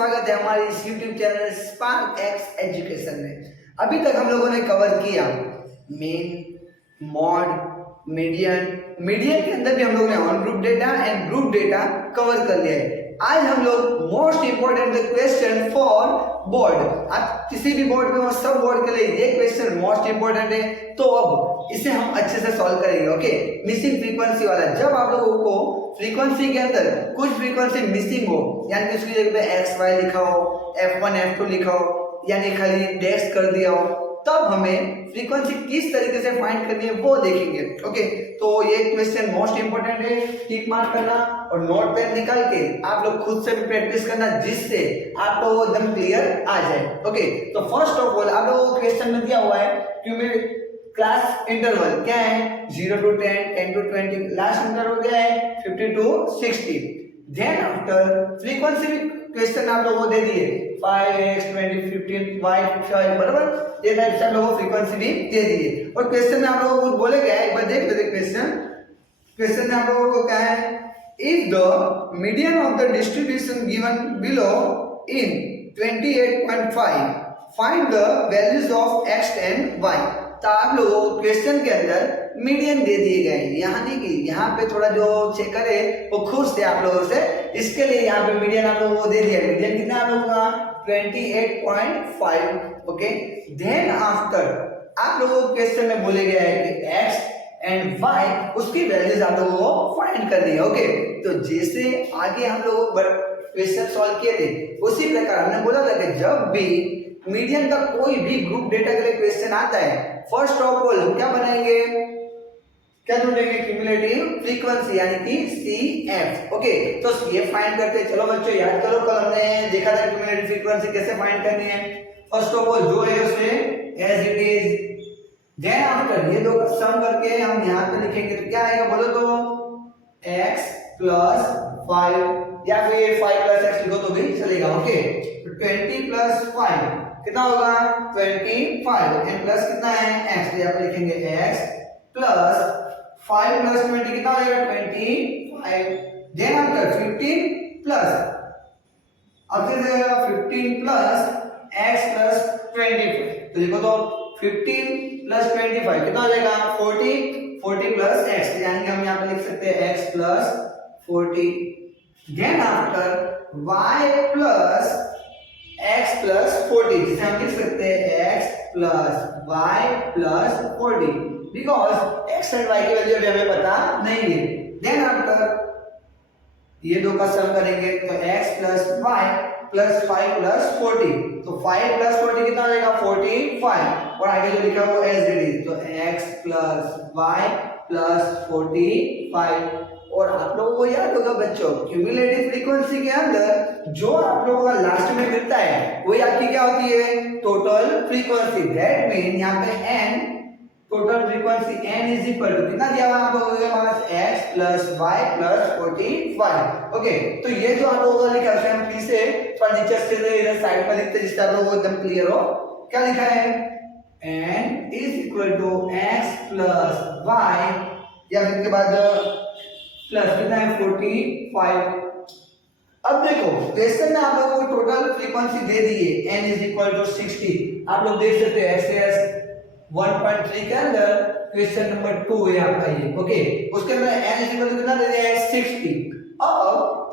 स्वागत है हमारे इस YouTube channel spark x education में। अभी तक हम लोगों ने कवर किया मेन, मॉड, मीडियन के अंदर भी हम लोगों ने on group data and group data cover कर लिया है। आज हम लोग most important question for board, आप किसी भी बोर्ड में सब बोर्ड के लिए ये क्वेश्चन मोस्ट इंपोर्टेंट है, तो अब इसे हम अच्छे से सॉल्व करेंगे। ओके, मिसिंग फ्रीक्वेंसी वाला, जब आप लोगों को फ्रीक्वेंसी के अंदर कुछ फ्रीक्वेंसी मिसिंग हो, यानी कि उसकी जगह पे एक्स वाई लिखा हो, F1 F2 लिखा हो, यानी खाली डेस्क कर दिया हो, तब हमें फ्रीक्वेंसी किस तरीके से फाइंड करनी है वो देखेंगे। ओके, तो ये क्वेश्चन मोस्ट इंपोर्टेंट है, टिक मार्क करना और नोट पेन निकाल के आप लोग खुद से भी प्रैक्टिस करना, जिससे आप लोगों को एकदम क्लियर आ जाए। ओके, तो फर्स्ट ऑफ ऑल आप लोगों को क्वेश्चन में दिया हुआ है क्योंकि क्लास इंटरवल क्या है 0 to 10, 10 to 20, लास्ट इंटरवल क्या है 50 to 60। देन आफ्टर फ्रीक्वेंसी भी क्वेश्चन आप लोगों को दे दिए 5x 20 15 y 5, बराबर, ये टाइप से आप लोगों को फ्रीक्वेंसी भी दे दिए। और क्वेश्चन में आप लोगों को बोले क्या है, एक बार देख लेते क्वेश्चन में आप लोगों को क्या है, if the median of the distribution given below in 28.5 find the values of x and y। तो आप लोगों को क्वेश्चन के अंदर मीडियन दे दिए गए, यानी कि यहाँ पे थोड़ा जो चेकर है वो खुश थे आप लोगों से, इसके लिए यहाँ पे मीडियन आप लोगों को दे दिया। मीडियन कितना आप लोगों का 28.5। ओके, देन आफ्टर आप लोगों को क्वेश्चन में बोले गया है कि x एंड y उसकी वैल्यूज आप लोगों को फाइंड करनी है। ओके, तो जैसे आगे हम लोग क्वेश्चन सॉल्व किए थे उसी प्रकार हमने बोला था कि जब भी मीडियन का कोई भी ग्रुप डेटा के लिए क्वेश्चन आता है, फर्स्ट ऑफ ऑल हम क्या बनाएंगे, क्या ढूंढेंगे, क्यूमुलेटिव फ्रीक्वेंसी यानी कि CF। ओके, तो CF फाइंड करते हैं। चलो बच्चों याद करो, कल हमने देखा था क्यूमुलेटिव फ्रीक्वेंसी कैसे फाइंड करनी है। फर्स्ट ऑफ ऑल जो है उसे as it is, then after ये दो का सम करके हम यहां पे लिखेंगे तो क्या आएगा बोलो तो x plus 5 या फिर 5 plus x लिखो तो भी चलेगा। ओके, तो 20 plus 5 कितना होगा 25 एंड प्लस कितना है x, तो यहाँ पे लिखेंगे x प्लस 5 प्लस 20 कितना हो जाएगा 25। देन आफ्टर 15 प्लस, अब फिर जाएगा 15 प्लस x प्लस 25, तो देखो तो 15 प्लस 25 कितना हो जाएगा 40 प्लस x, यानी कि हम यहाँ पे लिख सकते हैं x plus 40। Then after y plus x plus 40, जिसे हम लिख सकते हैं x plus y plus 40, because x and y की वैल्यू अभी हमें पता नहीं है। देन आफ्टर ये दो का सम करेंगे तो x plus y plus 5 plus 40, तो 5 प्लस 40 कितना हो जाएगा 45, और आगे जो लिखा हुआ एज इट इज, तो x प्लस y प्लस 45। और आप लोगों को याद होगा बच्चों, क्यूमुलेटिव फ्रीक्वेंसी के अंदर जो आप लोगों का लास्ट में मिलता है वही आपकी क्या होती है टोटल फ्रीक्वेंसी। दैट मीन यहाँ पे n, total frequency n is equal to कितना दिया हुआ आप लोगों के पास x plus y plus 45। Okay, तो ये जो आप लोगों का लिखा है हम फिर से थोड़ा नीचे से इधर साइड पर लिखते हैं जिससे आप लोगों को एकदम क्लियर हो। क्या लिखा है, n is equal to x plus y, या फिर के बाद प्लस कितना है 45। अब देखो क्वेश्चन में आप लोगों को टोटल फ्रीक्वेंसी दे दी है n इज इक्वल टू 60। आप लोग देख सकते हैं एक्सरसाइज 1.3 के अंदर क्वेश्चन नंबर 2 है आपका ये। ओके, उसके अंदर n इज इक्वल टू कितना दे दिया है 60। अब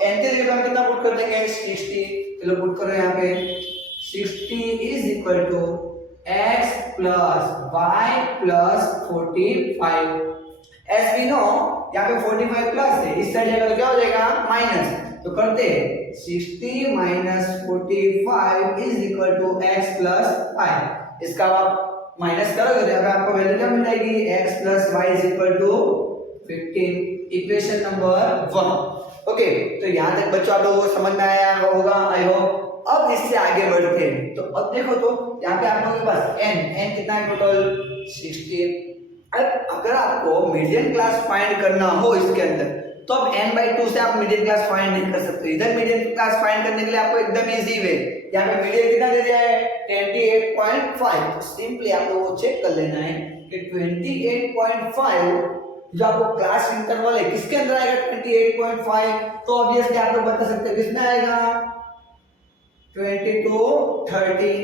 n के जगह हम कितना पुट कर देंगे 60, चलो पुट करो यहाँ पे 60 is equal to x plus y plus 45। As we know यहाँ पे 45 प्लस है, इस साइड जाएगा तो क्या हो जाएगा माइनस, तो करते 60 minus 45 is equal to x plus 5। इसका आप माइनस करोगे तो यहाँ पे आपको वैल्यू क्या मिल जाएगी x plus y is equal to 15, equation number 1। Okay, तो यहाँ तक बच्चों आप लोगों को समझ में आया होगा आई होप। अब इससे आगे बढ़ते हैं, तो अब देखो तो यहाँ पे आप लोगों के पास n कितना है टोटल 60। अगर आपको मीडियन क्लास फाइंड करना हो इसके अंदर, तो अब n/2 से आप मीडियन क्लास फाइंड नहीं कर सकते। इधर मीडियन क्लास फाइंड करने के लिए आपको एकदम इजी वे, यहाँ पे मीडियन कितना दे दिया है 28.5, तो सिंपली आप लोगों को चेक कर लेना है कि 28.5 जो आपको क्लास इंटरवल है किसके अंदर आएगा 28.5, तो ऑब्वियसली आप लोग बता सकते हैं किसमें आएगा 20 to 30।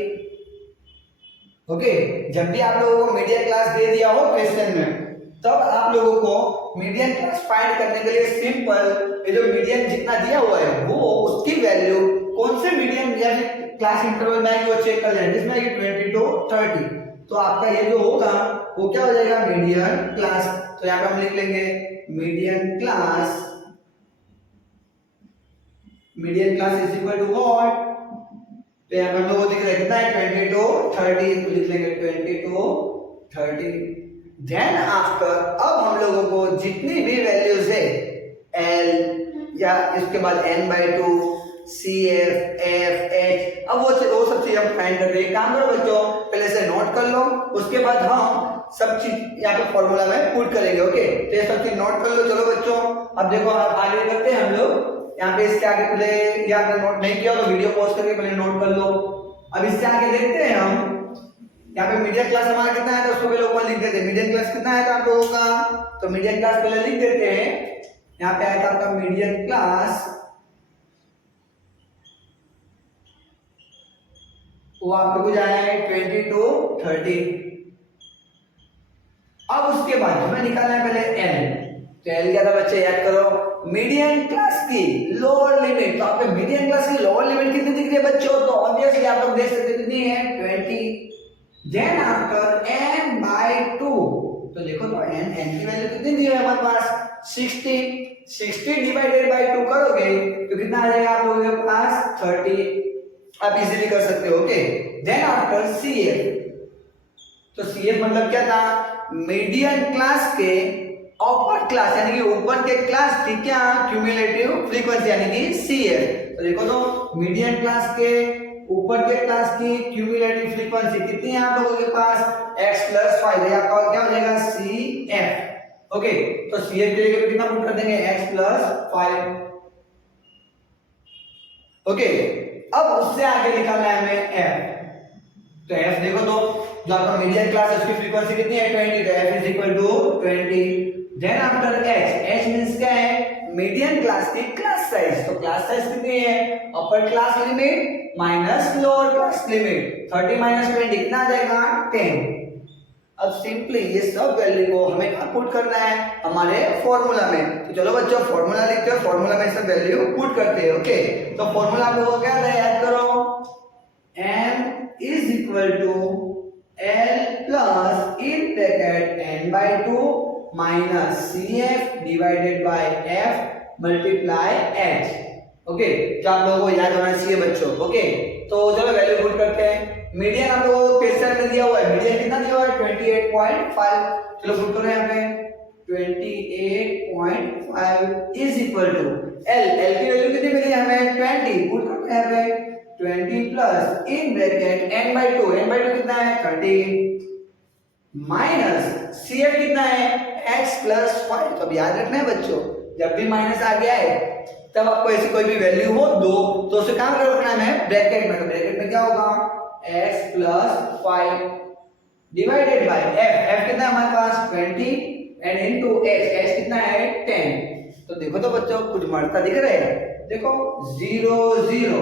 ओके, जब भी आप लोगों को मीडियन क्लास दे दिया हो क्वेश्चन में, तब आप लोगों को मीडियन क्लास फाइंड करने के लिए सिंपल ये जो मीडियन जितना दिया हुआ है वो उसकी वैल्यू कौन से मीडियन या क्लास इंटरवल में आएगी वो चेक कर लेना, जिसमें आएगी 20 to 30। तो आपका ये जो होगा वो क्या हो जाएगा, मीडियन क्लास। तो यहाँ पे हम लिख लेंगे median class, median class is equal to what, तो यहाँ पर हम लोगों को दिख रहा है कितना है 20 to 30, तो लिख लेंगे 20 to 30। देन आफ्टर अब हम लोगों को जितनी भी वैल्यूज है L या इसके बाद n/2 CF F H, अब वो सब चीज हम फाइंड कर रहे हैं। काम करो बच्चों, पहले से नोट कर लो, उसके बाद हम सब चीज यहाँ पे फॉर्मूला में पुट करेंगे। ओके, तो ये सब चीज नोट कर लो। चलो बच्चों, अब देखो आप आगे करते हैं हम लोग। यहाँ पे इसके आगे पहले या अगर नोट नहीं किया तो वीडियो पॉज करके पहले नोट कर लो। अब इससे आगे देखते हैं हम, यहाँ पे मीडियन क्लास हमारा कितना है तो उसको पहले ऊपर लिख देते हैं। मीडियन क्लास कितना है तो आप लोगों का, तो मीडियन क्लास पहले लिख देते हैं। यहाँ पे आया था आपका मीडियन क्लास, वो आप लोगों को जाना है 20 to 30। अब उसके बाद हमें निकालना है पहले L। तो L क्या था बच्चे, याद करो, मीडियन क्लास की लोअर लिमिट। तो आपको मीडियन क्लास की लोअर लिमिट कितनी दिख रही है बच्चों, तो ऑब्वियसली आप लोग देख सकते हैं कितनी है 20। देन आफ्टर n/2, तो देखो तो n की वैल्यू कितनी दी है हमारे पास 60 डिवाइडेड बाय 2 करोगे तो कितना आ जाएगा आप लोगों के पास 30। आप इजीली कर सकते हो। ओके, देन आफ्टर CF, तो CF मतलब क्या था, मीडियन क्लास के अपर क्लास यानी कि ऊपर के क्लास की क्या क्यूमुलेटिव फ्रीक्वेंसी यानी कि CF। तो देखो तो मीडियन क्लास के ऊपर के क्लास की क्यूमुलेटिव फ्रीक्वेंसी कितनी है आप लोगों के पास x + 5 है, आपका क्या हो जाएगा CF। ओके, तो CF के लिए कितना पुट कर देंगे x + 5। ओके, अब उससे आगे निकालना है हमें f। तो f देखो तो जो आपका मीडियन क्लास है उसकी फ्रीक्वेंसी कितनी है 20, तो f = 20। Then after h means क्या है, मीडियन क्लास की क्लास साइज। तो क्लास साइज कितनी है, upper class limit minus lower class limit, 30 - 20 कितना आ जाएगा 10। अब सिंपली ये सब वैल्यू को हमें कहाँ पुट करना है, हमारे फॉर्मूला में। तो चलो बच्चों फॉर्मूला लिखते हैं, फॉर्मूला में सब वैल्यू पुट करते हैं। ओके, तो फॉर्मूला आप लोगों को क्या है, याद करो, m = L plus in bracket n/2 minus CF divided by F multiply H। Okay, जो आप लोगों को याद होना चाहिए बच्चों। ओके, तो चलो वैल्यू पुट करते हैं। मीडियन आप लोगों को क्वेश्चन में दिया हुआ है, मीडियन कितना दिया हुआ है 28.5। चलो पुट करो यहाँ पे 28.5 इज इक्वल टू L की वैल्यू कितनी मिली हमें 20। पुट करो यहाँ पे 20 प्लस इन ब्रैकेट n/2 कितना है 30 माइनस CF कितना है x + 5। तो अब याद रखना है बच्चों, जब भी माइनस आ गया है तब आपको ऐसी कोई भी वैल्यू हो दो तो उसे कहां पर रखना है, ब्रैकेट में। तो ब्रैकेट में क्या होगा x + 5 डिवाइडेड बाय f कितना है हमारे पास 20 एंड इनटू h कितना है 10। तो देखो तो बच्चों कुछ बढ़ता दिख रहा है, देखो 0 0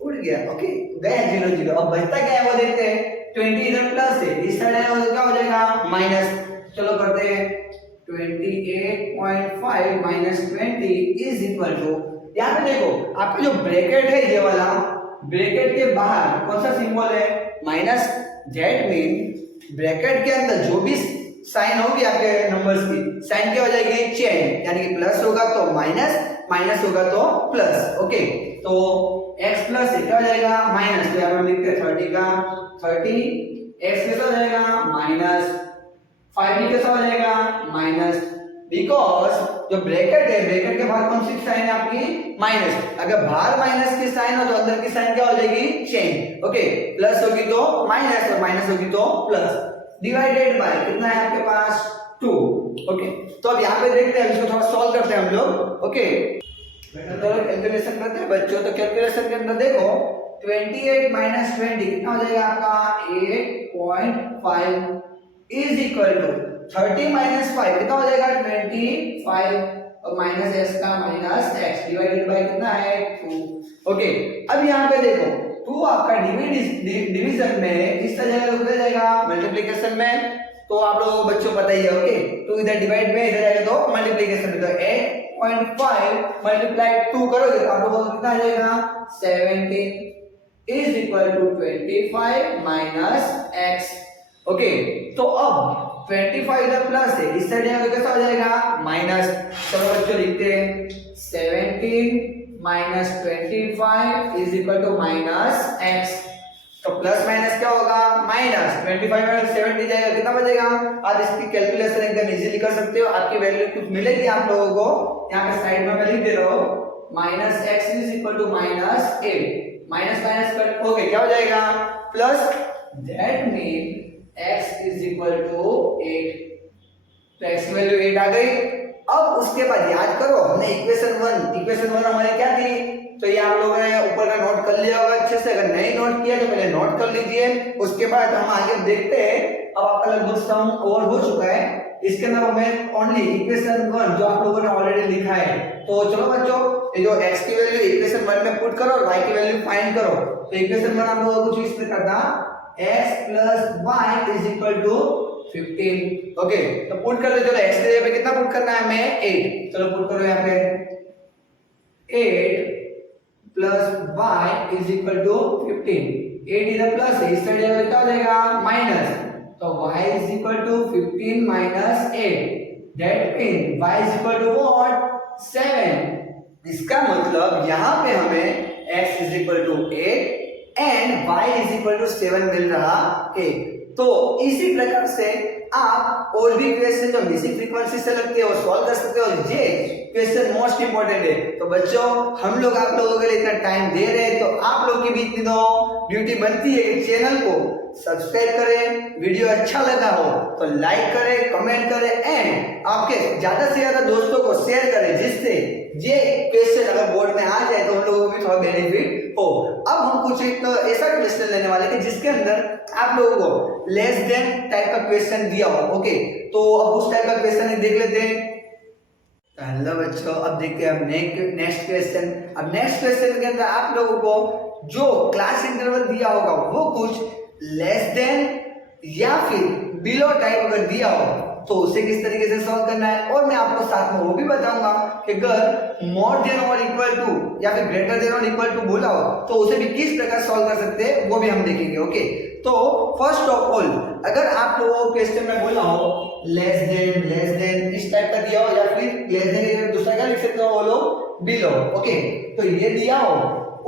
उड़ गया। ओके, गया 0 0। अब बचता क्या है वो देखते हैं। 20 इधर प्लस है, इस साइड आएगा तो क्या हो जाएगा माइनस। चलो करते हैं 28.5 माइनस 20 इज इक्वल टू, यहाँ पे देखो आपका जो ब्रैकेट है ये वाला, ब्रैकेट के बाहर कौन सा सिंबल है माइनस। दैट मीन ब्रैकेट के अंदर जो भी साइन होगी आपके नंबर्स की, साइन क्या हो जाएगी चेंज, यानी कि प्लस होगा तो माइनस, माइनस होगा तो प्लस। ओके, तो x प्लस क्या हो जाएगा माइनस, तो यहाँ पर लिखते हैं 30 का 30, x कैसा हो जाएगा माइनस 5 कैसा हो जाएगा माइनस, बिकॉज जो ब्रैकेट है ब्रैकेट के बाहर कौन सी साइन है आपकी माइनस। अगर बाहर माइनस की साइन हो तो अंदर की साइन क्या हो जाएगी चेंज। ओके, प्लस होगी तो माइनस और माइनस होगी तो प्लस, डिवाइडेड बाय कितना है आपके पास 2। ओके, तो अब यहाँ पे देखते हैं, इसको थोड़ा सॉल्व करते हैं हम लोग। ओके, तो कैलकुलेशन करते हैं बच्चों। तो कैलकुलेशन के अंदर देखो 28 माइनस 20 कितना हो जाएगा आपका 8.5 इज इक्वल टू 30 माइनस 5 कितना हो जाएगा 25 और माइनस एक्स का माइनस एक्स डिवाइडेड बाय कितना है 2। ओके, अब यहाँ पे देखो 2 आपका डिवीजन में इस तरह लिखा जाएगा, मल्टीप्लिकेशन में तो आप लोगों को बच्चों पता ही है। ओके, तो इधर डिवाइड में इधर जाएगा तो मल्टीप्लिकेशन में, तो 8.5 मल्टीप्लाई 2 करोगे तो आप लोगों को कितना आ जाएगा 17 is equal to 25 minus x. Okay, तो अब 25 इधर प्लस है, इस साइड जाएगा तो कैसा हो जाएगा माइनस। चलो बच्चों लिखते हैं 17 minus 25 is equal to minus x. तो प्लस माइनस क्या होगा माइनस, 25 माइनस 70 जाएगा कितना बचेगा। आप इसकी कैलकुलेशन एकदम इजीली कर सकते हो, आपकी वैल्यू कुछ मिलेगी आप लोगों को। यहाँ पे साइड में मैं लिख दे रहा हूँ minus x is equal to minus 8, minus minus cut हो गया क्या हो जाएगा plus, that mean x is equal to 8। तो x की वैल्यू 8 आ गई। अब उसके बाद याद करो हमने इक्वेशन 1 हमारे क्या थी, तो ये आप लोगों ने ऊपर का नोट कर लिया होगा अच्छे से, अगर नहीं नोट किया तो पहले नोट कर लीजिए, उसके बाद हम आगे देखते हैं। अब आपका लगभग सम ओवर हो चुका है, इसके अंदर हमें ओनली इक्वेशन 1 जो आप लोगों ने ऑलरेडी लिखा है। तो चलो बच्चों ये जो x की वैल्यू इक्वेशन 1 में पुट करो और y की वैल्यू फाइंड करो। तो इक्वेशन 1 आप लोगों को कुछ इस प्रकार था x plus y is equal to 15। Okay, तो पुट कर दो। चलो x के जगह पे कितना पुट करना है हमें 8। चलो पुट करो यहाँ पे 8 plus y is equal to 15। 8 इधर प्लस है, इस साइड जाएगा क्या हो जाएगा माइनस, तो y is equal to 15 minus 8, that means y is equal to what 7। इसका मतलब यहाँ पे हमें x is equal to 8 and y is equal to 7 मिल रहा है। तो इसी प्रकार से आप और भी क्वेश्चन जो मिसिंग फ्रीक्वेंसी से लगते हैं वो सॉल्व कर सकते हो। ये क्वेश्चन मोस्ट इंपॉर्टेंट है। तो बच्चों हम लोग आप लोगों के लिए इतना टाइम दे रहे हैं, तो आप लोग की भी इतनी तो ड्यूटी बनती है कि चैनल को सब्सक्राइब करें, वीडियो अच्छा लगा हो तो लाइक करें, कमेंट करें एंड आपके ज्यादा से ज्यादा दोस्तों को शेयर करें, जिससे ये क्वेश्चन अगर बोर्ड में आ जाए तो उन लोगों को भी थोड़ा बेनिफिट हो। अब हम कुछ एक ऐसा क्वेश्चन लेने वाले हैं जिसके अंदर आप लोगों को लेस देन टाइप का क्वेश्चन दिया हो। ओके, तो अब उस टाइप का क्वेश्चन देख लेते हैं। हेलो बच्चों, अब देखते हैं नेक्स्ट क्वेश्चन। अब नेक्स्ट क्वेश्चन के अंदर आप लोगों को जो क्लास इंटरवल दिया होगा वो कुछ लेस देन या फिर बिलो टाइप अगर दिया हो तो उसे किस तरीके से सॉल्व करना है, और मैं आपको साथ में वो भी बताऊंगा कि अगर मोर देन और इक्वल टू या फिर ग्रेटर देन और इक्वल टू बोला हो तो उसे भी किस प्रकार सॉल्व कर सकते हैं वो भी हम देखेंगे। ओके, तो फर्स्ट ऑफ ऑल अगर आप लोगों को क्वेश्चन में बोला हो लेस देन इस टाइप का दिया हो या फिर लेस देन दूसरा क्या लिख सकते हो बोलो बिलो। ओके, तो ये दिया हो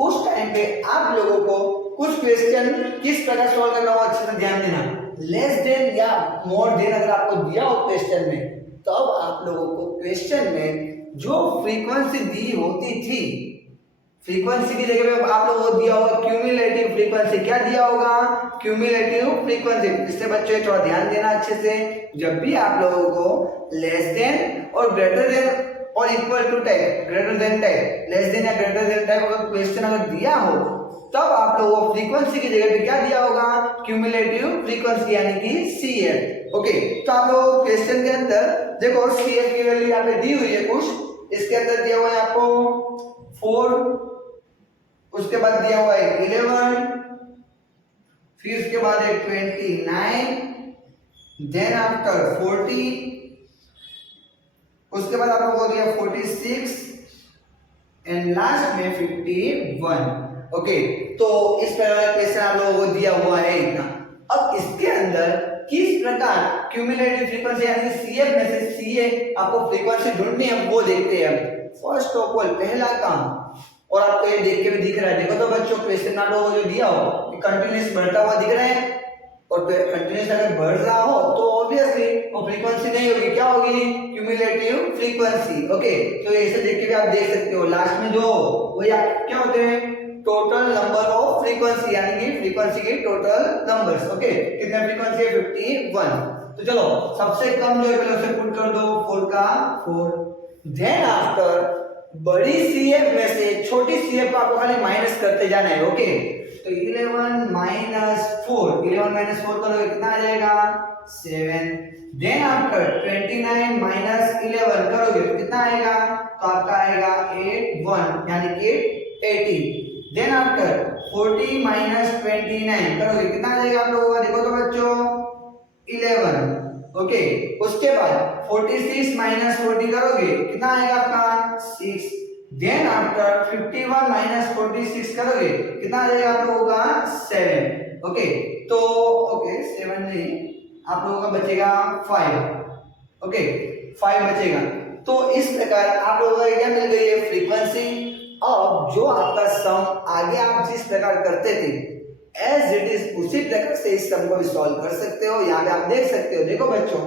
उस टाइम पे आप लोगों को कुछ क्वेश्चन किस प्रकार सॉल्व करना हो अच्छे से ध्यान देना। लेस देन या मोर देन अगर आपको दिया हो क्वेश्चन में, तब आप लोगों को क्वेश्चन में जो फ्रीक्वेंसी दी होती थी, फ्रीक्वेंसी की जगह पे आप लोगों को दिया होगा क्यूमुलेटिव फ्रीक्वेंसी। क्या दिया होगा क्यूमुलेटिव फ्रीक्वेंसी। इससे बच्चों थोड़ा ध्यान देना अच्छे से, जब भी आप लोगों को लेस देन और ग्रेटर देन और equal to type, greater than type, less than या ग्रेटर देन टाइप अगर क्वेश्चन अगर दिया हो तब आप लोगों को फ्रीक्वेंसी की जगह पे क्या दिया होगा क्यूमुलेटिव फ्रीक्वेंसी यानी कि CF। ओके, तो आप लोग क्वेश्चन के अंदर देखो CF की वैल्यू यहाँ पे दी हुई है कुछ, इसके अंदर दिया हुआ है आपको 4, उसके बाद दिया हुआ है 11, फिर उसके बाद है 29, देन आफ्टर 40, उसके बाद आप लोगों को दिया 46 एंड लास्ट में 51। ओके, तो इस प्रकार क्वेश्चन आप लोगों को दिया हुआ है इतना। अब इसके अंदर किस प्रकार क्यूमुलेटिव फ्रीक्वेंसी यानी CF में से CA आपको फ्रीक्वेंसी ढूंढनी है वो देखते हैं। फर्स्ट ऑफ ऑल पहला काम, और आपको ये देख के भी दिख रहा है, देखो तो बच्चों क्वेश्चन आप लोगों को जो दिया हो कंटिन्यूअस बढ़ता हुआ दिख रहा है, और कंटिन्यूअस अगर बढ़ रहा हो तो ऑब्वियसली वो फ्रीक्वेंसी नहीं होगी, क्या होगी क्यूमुलेटिव फ्रीक्वेंसी। ओके, तो ऐसे देख के भी आप देख सकते हो लास्ट में जो वो क्या होते हैं टोटल नंबर ऑफ फ्रीक्वेंसी यानी कि फ्रीक्वेंसी के टोटल नंबर्स। ओके, कितने फ्रीक्वेंसी है 51। तो चलो सबसे कम जो है पहले उसे पुट कर दो 4 का 4, देन आफ्टर बड़ी CF में से छोटी CF को आपको खाली माइनस करते जाना है। ओके, तो 11 माइनस 4 करोगे कितना आ जाएगा 7। देन आफ्टर 29 माइनस 11 करोगे तो कितना आएगा, तो आपका आएगा 8 1 यानी कि 18। देन आफ्टर 40 माइनस 29 करोगे कितना आ जाएगा आप लोगों का, देखो तो बच्चों 11। ओके, उसके बाद 46 माइनस 40 करोगे कितना आएगा आपका 6। देन आफ्टर 51 माइनस 46 करोगे कितना आ जाएगा आप लोगों का 7। ओके, तो 7 नहीं, आप लोगों का बचेगा 5। ओके, 5 बचेगा। तो इस प्रकार आप लोगों को क्या मिल गई है, फ्रीक्वेंसी। अब जो आपका सम आगे आप जिस प्रकार करते थे एज इट इज उसी प्रकार से इस सम को भी सॉल्व कर सकते हो। यहाँ पे आप देख सकते हो, देखो बच्चों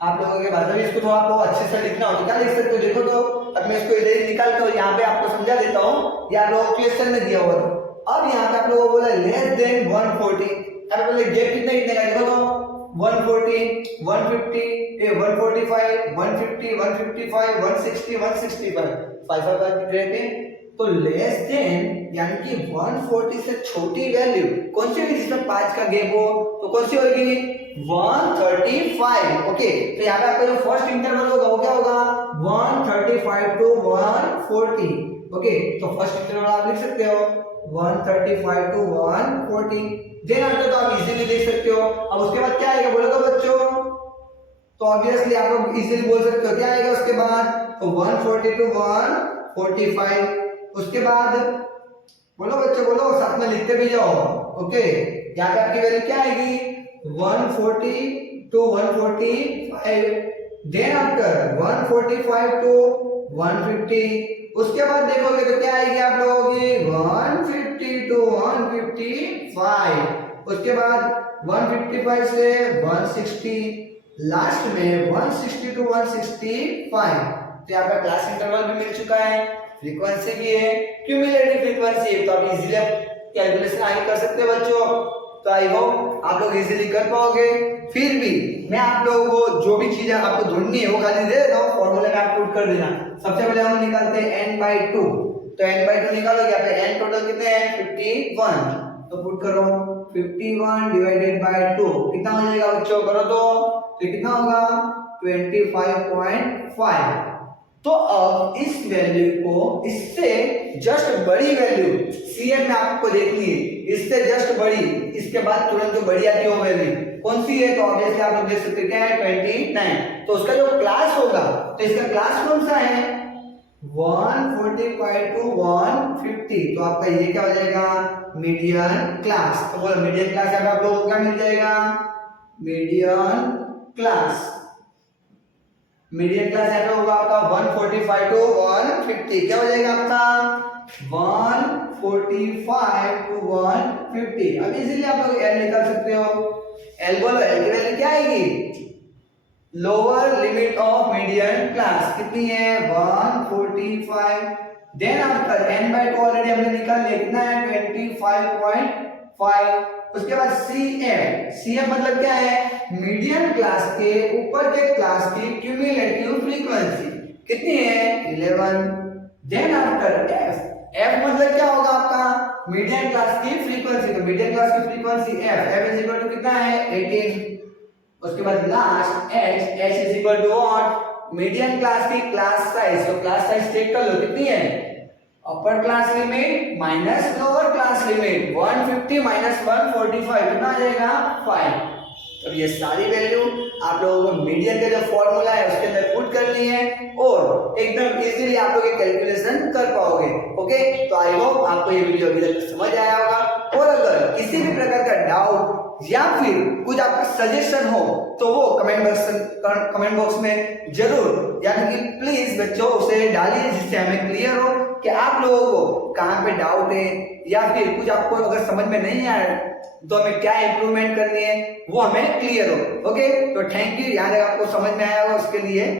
आप लोगों के पास अभी इसको तो आपको अच्छे से लिखना हो तो क्या लिख सकते हो, देखो तो अब मैं इसको इधर निकाल के यहाँ पे आपको समझा देता हूँ, या लोग क्वेश्चन में दिया हुआ था। अब यहाँ पे आप लोगों को बोला लेस देन 140, यहाँ पे बोले गैप कितना कितने का, देखो तो 140 150 145 150 155 160 165 5 रहते। तो लेस देन यानी कि 140 से छोटी वैल्यू कौन सी होगी जिसमें 5 का गैप हो, तो कौन सी होगी 135। ओके, तो यहाँ पे आपका जो फर्स्ट इंटरवल होगा वो क्या होगा 135 टू 140। ओके, तो फर्स्ट इंटरवल आप लिख सकते हो 135 टू 140। देन आफ्टर तो आप इजीली लिख सकते हो। अब उसके बाद क्या आएगा बोलो तो बच्चों, तो ऑब्वियसली आप लोग इजीली बोल सकते हो क्या आएगा उसके बाद, तो 140 टू 145। उसके बाद बोलो बच्चों, बोलो साथ में लिखते भी जाओ। ओके, यहाँ पे आपकी वैल्यू क्या आएगी 140 टू 145। Then after 145 to 150। उसके बाद देखोगे तो क्या आएगी आप लोगों की 150 टू 155। उसके बाद 155 से 160, लास्ट में 160 टू 165। तो यहाँ पर क्लास इंटरवल भी मिल चुका है, फ्रीक्वेंसी भी है, क्यूमुलेटिव फ्रीक्वेंसी, तो आप इजीली कैलकुलेशन आगे कर सकते हो बच्चों। तो आई होप आप लोग इजीली कर पाओगे। फिर भी मैं आप लोगों को जो भी चीजें आपको ढूंढनी है वो खाली दे देता हूँ, फॉर्मूले में आप पुट कर देना। सबसे पहले हम निकालते हैं n/2, तो n/2 निकालोगे, यहाँ पे n टोटल कितने हैं 51, तो पुट करो 51 डिवाइडेड बाय 2 कितना हो जाएगा बच्चों, करो तो कितना होगा 25.5। तो अब इस वैल्यू को इससे जस्ट बड़ी वैल्यू सीएम में आपको देखनी है, इससे जस्ट बड़ी, इसके बाद तुरंत जो बड़ी आती है वो वैल्यू कौन सी है, तो ऑब्वियसली आप लोग देख सकते हैं 29। तो उसका जो क्लास होगा, तो इसका क्लास कौन सा है 145 टू 150, तो आपका ये क्या हो जाएगा मीडियन क्लास। तो बोलो मीडियन क्लास आप लोगों को क्या मिल जाएगा, मीडियन क्लास। मीडियन क्लास यहाँ पे होगा आपका 145 टू 150, क्या हो जाएगा आपका 145 टू 150। अब इजीली आप लोग एल निकाल सकते हो, एल बोलो, एल की वैल्यू क्या आएगी, lower limit of median class कितनी है 145। देन आफ्टर n/2 ऑलरेडी हमने निकाल लिया, कितना है 25.5। उसके बाद CF मतलब क्या है, मीडियन क्लास के ऊपर के क्लास की क्यूमुलेटिव फ्रीक्वेंसी कितनी है 11। देन आफ्टर F मतलब क्या होगा आपका मीडियन क्लास की फ्रीक्वेंसी, तो मीडियन क्लास की frequency F is equal to कितना है 18। उसके बाद last H is equal to what, median class की क्लास साइज, तो क्लास साइज चेक कर लो कितनी है, upper class limit minus lower class limit 150 minus 145 कितना आ जाएगा 5। तो ये सारी वैल्यू आप लोगों को मीडियन का जो फॉर्मूला है उसके अंदर पुट करनी है और एकदम इजीली आप लोग कैलकुलेशन कर पाओगे। ओके, तो आई होप आपको ये वीडियो अभी तक समझ आया होगा, और अगर किसी भी प्रकार का डाउट या फिर कुछ आपका सजेशन हो तो वो कमेंट बॉक्स में जरूर यानी कि प्लीज बच्चों उसे डालिए, जिससे हमें क्लियर हो कि आप लोगों को कहाँ पे डाउट है, या फिर कुछ आपको अगर समझ में नहीं आया तो हमें क्या इंप्रूवमेंट करनी है वो हमें क्लियर हो। ओके, तो थैंक यू, यहाँ तक आपको समझ में आया होगा उसके लिए।